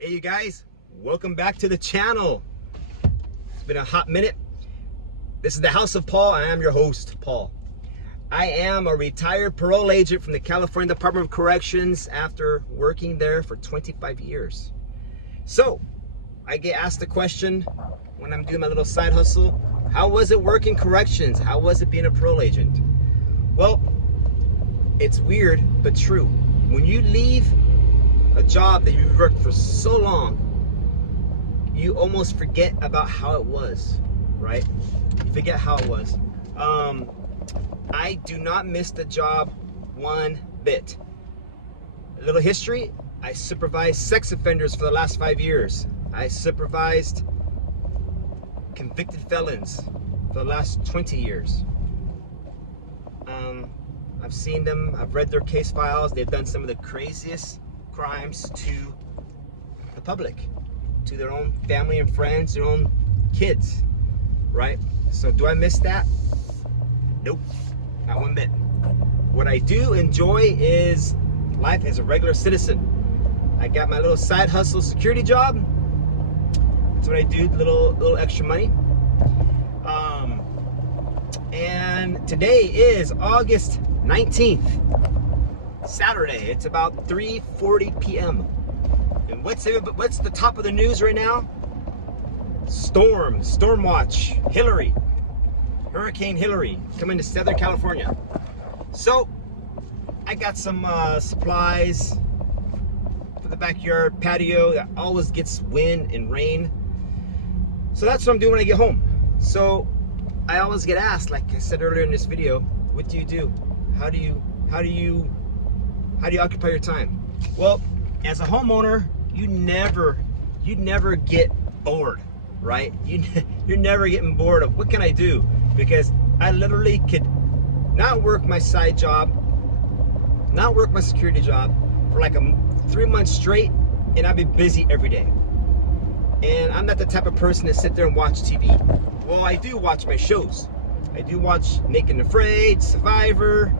Hey you guys, welcome back to the channel. It's been a hot minute. This is the House of Paul. I am your host, Paul. I am a retired parole agent from the California Department of Corrections after working there for 25 years. So, I get asked the question when I'm doing my little side hustle, how was it working corrections? How was it being a parole agent? Well, it's weird, but true. When you leave a job that you've worked for so long, you almost forget about how it was, right? You forget how it was. I do not miss the job one bit. A little history, I supervised sex offenders for the last 5 years. I supervised convicted felons for the last 20 years. I've seen them, I've read their case files. They've done some of the craziest crimes to the public, to their own family and friends, their own kids, right? So do I miss that? Nope, not one bit. What I do enjoy is life as a regular citizen. I got my little side hustle security job. That's what I do, little extra money. And today is August 19th. Saturday. It's about 3:40 p.m. And what's the top of the news right now? Storm watch, Hurricane Hillary coming to Southern California. So I got some supplies for the backyard patio that always gets wind and rain. So that's what I'm doing when I get home. So I always get asked, like I said earlier in this video, what do you do? How do you occupy your time? Well, as a homeowner, you never get bored, right? You're never getting bored of what can I do? Because I literally could not work my side job, not work my security job for like 3 months straight, and I'd be busy every day. And I'm not the type of person to sit there and watch TV. Well, I do watch my shows. I do watch Naked and Afraid, Survivor,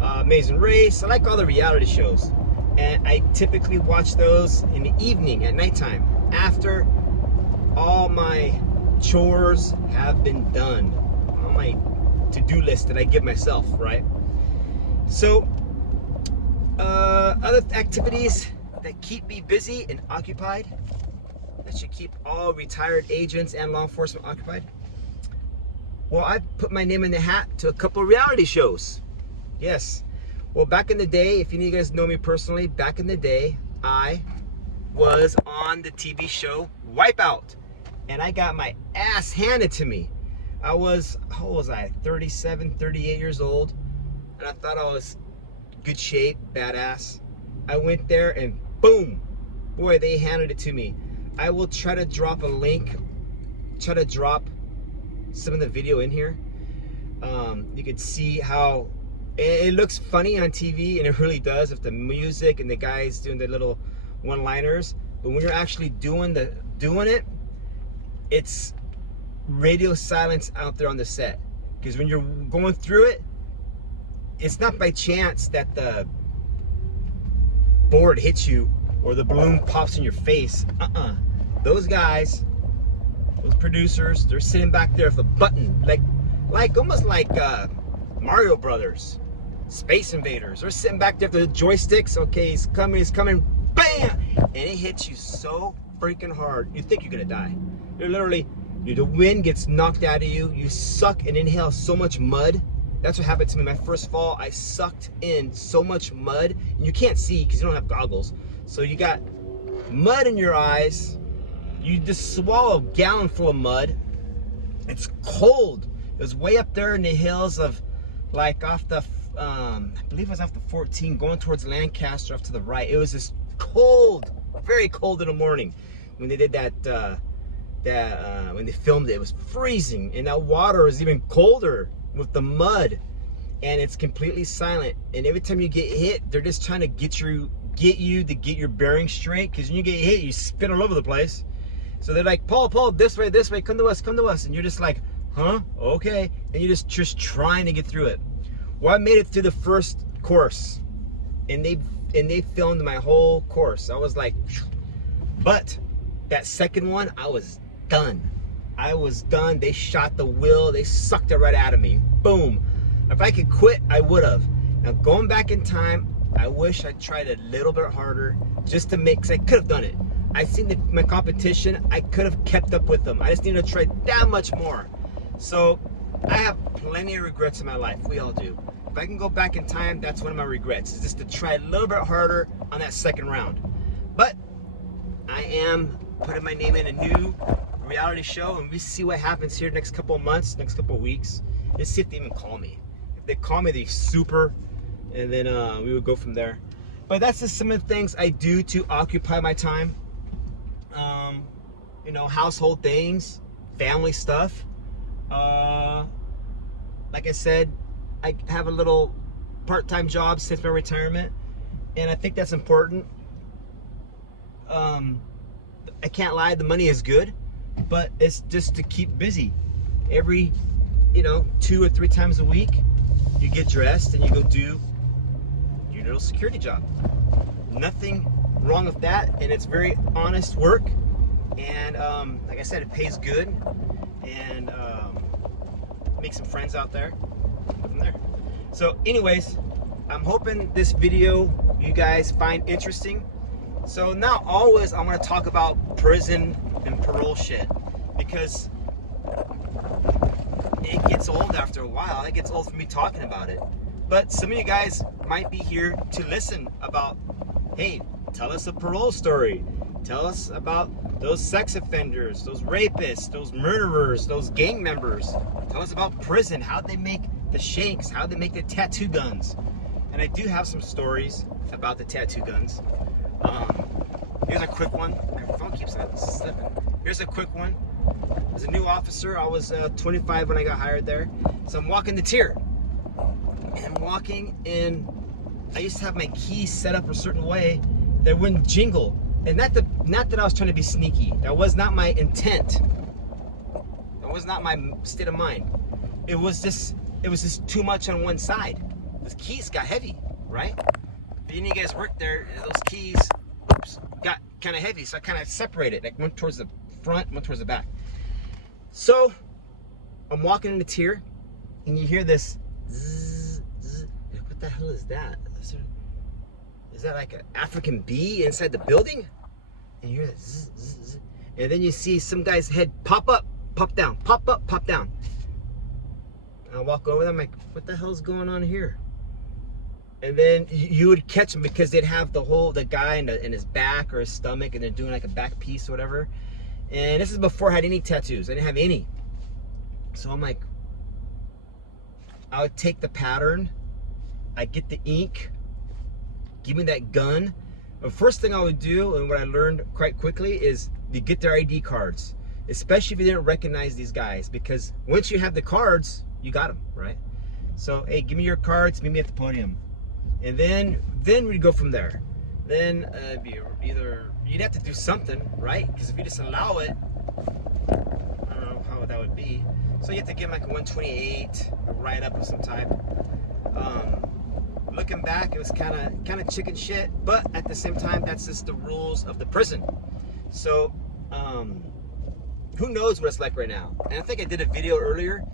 Amazing Race. I like all the reality shows, and I typically watch those in the evening at nighttime after all my chores have been done, all my to-do list that I give myself, right? So other activities that keep me busy and occupied, that should keep all retired agents and law enforcement occupied. Well, I put my name in the hat to a couple of reality shows. Yes. Well, back in the day, if any of you guys know me personally, back in the day, I was on the TV show Wipeout. And I got my ass handed to me. I was, how old was I? 37, 38 years old. And I thought I was good shape, badass. I went there and boom, boy, they handed it to me. I will try to drop a link, try to drop some of the video in here. You can see how it looks funny on TV, and it really does, with the music and the guys doing the little one-liners. But when you're actually doing it, it's radio silence out there on the set. Because when you're going through it, it's not by chance that the board hits you or the balloon pops in your face. Those guys, those producers, they're sitting back there with a button, like almost like Mario Brothers, Space Invaders. They're sitting back there with the joysticks. Okay, he's coming, bam! And it hits you so freaking hard, you think you're gonna die. You're literally, the wind gets knocked out of you, you suck and inhale so much mud. That's what happened to me. My first fall, I sucked in so much mud, and you can't see because you don't have goggles. So you got mud in your eyes. You just swallow a gallon full of mud. It's cold. It was way up there in the hills of, like off the, I believe it was off the 14, going towards Lancaster off to the right. It was just cold, very cold in the morning. When they did that, when they filmed it, it was freezing. And that water was even colder with the mud. And it's completely silent. And every time you get hit, they're just trying to get you to get your bearings straight. Because when you get hit, you spin all over the place. So they're like, Paul, this way, come to us. And you're just like, huh? Okay. And you're just trying to get through it. Well, I made it through the first course, and they filmed my whole course. I was like, But that second one, I was done. I was done. They shot the will. They sucked it right out of me. Boom. If I could quit, I would have. Now, going back in time, I wish I tried a little bit harder just to make, because I could have done it. I seen my competition. I could have kept up with them. I just needed to try that much more. So I have plenty of regrets in my life. We all do. If I can go back in time, that's one of my regrets, is just to try a little bit harder on that second round. But I am putting my name in a new reality show, and we see what happens here next couple of months, next couple of weeks. Let's see if they even call me. If they call me, they super, and then we would go from there. But that's just some of the things I do to occupy my time. You know, household things, family stuff. Like I said, I have a little part-time job since my retirement, and I think that's important. I can't lie, the money is good, but it's just to keep busy. Every, you know, 2 or 3 times a week, you get dressed and you go do your little security job. Nothing wrong with that, and it's very honest work. And like I said, it pays good, and make some friends out there. Go from there. So anyways, I'm hoping this video you guys find interesting. So now always I'm going to talk about prison and parole shit, because it gets old after a while. It gets old for me talking about it. But some of you guys might be here to listen about, hey, tell us a parole story. Tell us about those sex offenders, those rapists, those murderers, those gang members. Tell us about prison, how they make the shanks, how they make the tattoo guns. And I do have some stories about the tattoo guns. Here's a quick one. My phone keeps on slipping. Here's a quick one. As a new officer, I was 25 when I got hired there. So I'm walking the tier. And I'm walking, and I used to have my keys set up a certain way that wouldn't jingle. And not that I was trying to be sneaky. That was not my intent. That was not my state of mind. It was just too much on one side. Those keys got heavy, right? But you guys worked there, those keys, oops, got kind of heavy. So I kind of separated, like one towards the front, one towards the back. So I'm walking in the tier, and you hear this zzz, zzz. Like, what the hell is that? Is that like an African bee inside the building? And you hear that zzz, zzz, zzz. And then you see some guy's head pop up, pop down, pop up, pop down. And I walk over there, I'm like, what the hell's going on here? And then you would catch them, because they'd have the guy in his back or his stomach, and they're doing like a back piece or whatever. And this is before I had any tattoos. I didn't have any. So I'm like, I would take the pattern, I get the ink, give me that gun. The first thing I would do, and what I learned quite quickly, is you get their ID cards, especially if you didn't recognize these guys, because once you have the cards, you got them, right? So, hey, give me your cards, meet me at the podium. And then we'd go from there. Then either you'd have to do something, right? Because if you just allow it, I don't know how that would be. So you have to give them like a 128, a write-up of some type. Looking back, it was kind of chicken shit, but at the same time, that's just the rules of the prison. So who knows what it's like right now? And I think I did a video earlier.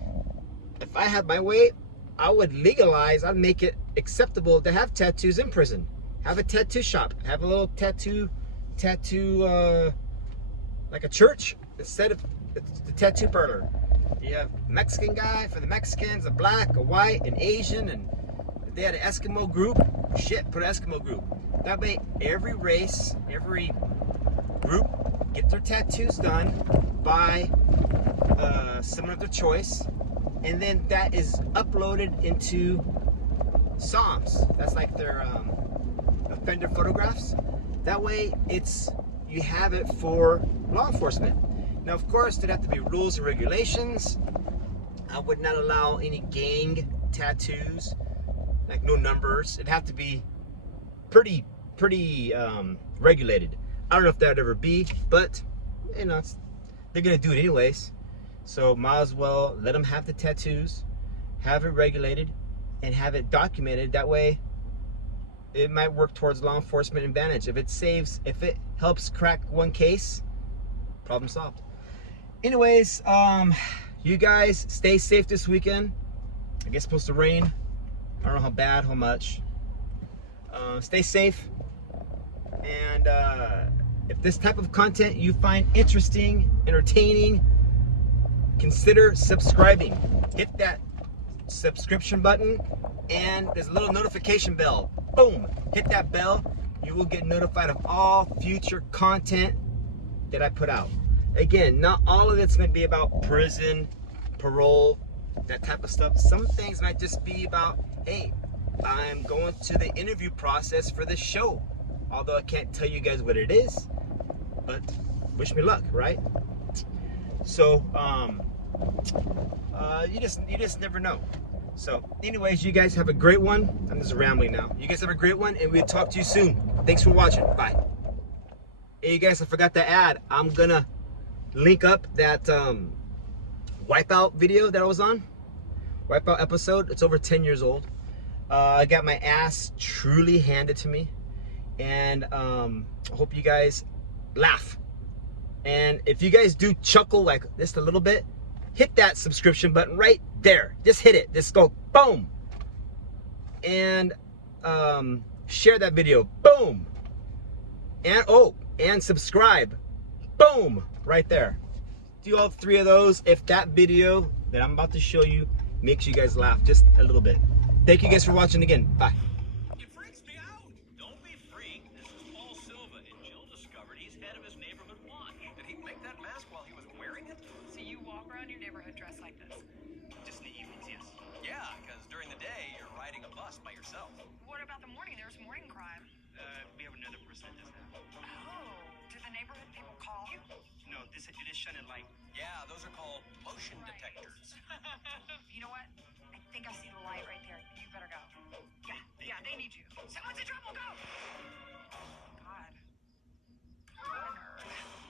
If I had my way, I would legalize, I'd make it acceptable to have tattoos in prison. Have a tattoo shop, have a little tattoo like a church instead of the tattoo parlor. You have Mexican guy for the Mexicans, a black, a white, an Asian, and they had an Eskimo group. Shit, put an Eskimo group. That way, every race, every group get their tattoos done by someone of their choice, and then that is uploaded into Psalms. That's like their offender photographs. That way, you have it for law enforcement. Now, of course, there'd have to be rules and regulations. I would not allow any gang tattoos, like no numbers. It'd have to be pretty regulated. I don't know if that would ever be, but you know, they're gonna do it anyways. So might as well let them have the tattoos, have it regulated, and have it documented. That way, it might work towards law enforcement advantage. If it helps crack one case, problem solved. Anyways, you guys stay safe this weekend. I guess it's supposed to rain. I don't know how bad, how much. Stay safe. And if this type of content you find interesting, entertaining, consider subscribing. Hit that subscription button, and there's a little notification bell. Boom! Hit that bell. You will get notified of all future content that I put out. Again, not all of it's going to be about prison, parole, that type of stuff. Some things might just be about, hey, I'm going to the interview process for this show. Although I can't tell you guys what it is, but wish me luck, right? So, you just never know. So, anyways, you guys have a great one. I'm just rambling now. You guys have a great one, and we'll talk to you soon. Thanks for watching. Bye. Hey, you guys, I forgot to add. I'm gonna link up that Wipeout video that I was on. Wipeout episode. It's over 10 years old. I got my ass truly handed to me. And I hope you guys laugh. And if you guys do chuckle like just a little bit, hit that subscription button right there. Just hit it. Just go boom. And share that video. Boom. And subscribe. Boom. Right there. Do all three of those if that video that I'm about to show you makes you guys laugh just a little bit. Thank you guys for watching again. Bye. By yourself. What about the morning? There's morning crime. We have another person that does that. Oh, did the neighborhood people call you? No, it is shine a light. Yeah, those are called motion detectors. You know what? I think I see the light right there. You better go. Yeah, they need you. Someone's in trouble, go! God. What a nerd.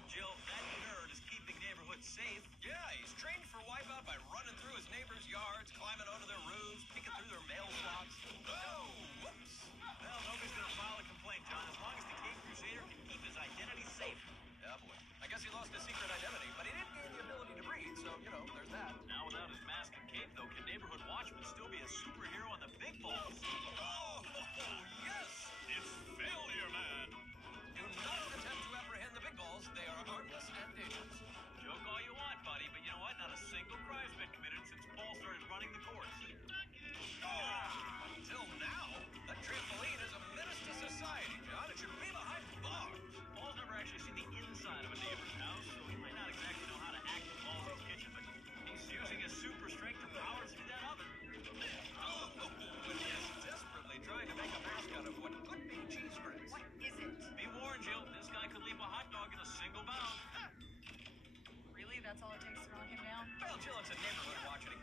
Jill, that nerd is keeping neighborhoods safe. Yeah, he's trained for Wipeout by running through his neighbors' yards, climbing onto their roofs, peeking through their mail slots. Oh, whoops. Well, nobody's gonna file a complaint, John, as long as the Cape Crusader can keep his identity safe. Yeah, boy. I guess he lost his secret identity, but he did gain the ability to breathe, so, there's that. Now, without his mask and cape, though, can Neighborhood Watchman still be a superhero on the big balls? Oh, yes! It's Failure Man! Do not attempt to apprehend the big balls. They are armless and dangerous. Joke all you want, buddy, but you know what? Not a single crime's been committed since Paul started running the courts. Until now, that trampoline is a menace to society, John. It should be behind bars. Paul's never actually seen the inside of a neighbor's house, so he might not exactly know how to act with balls in his kitchen, but he's using his super strength to power through that oven. But he's desperately trying to make a mask out of what could be cheese grits. What is it? Be warned, Jill. This guy could leap a hot dog in a single bound. Really? That's all it takes to knock him down? Well, Jill, it's a neighborhood watching a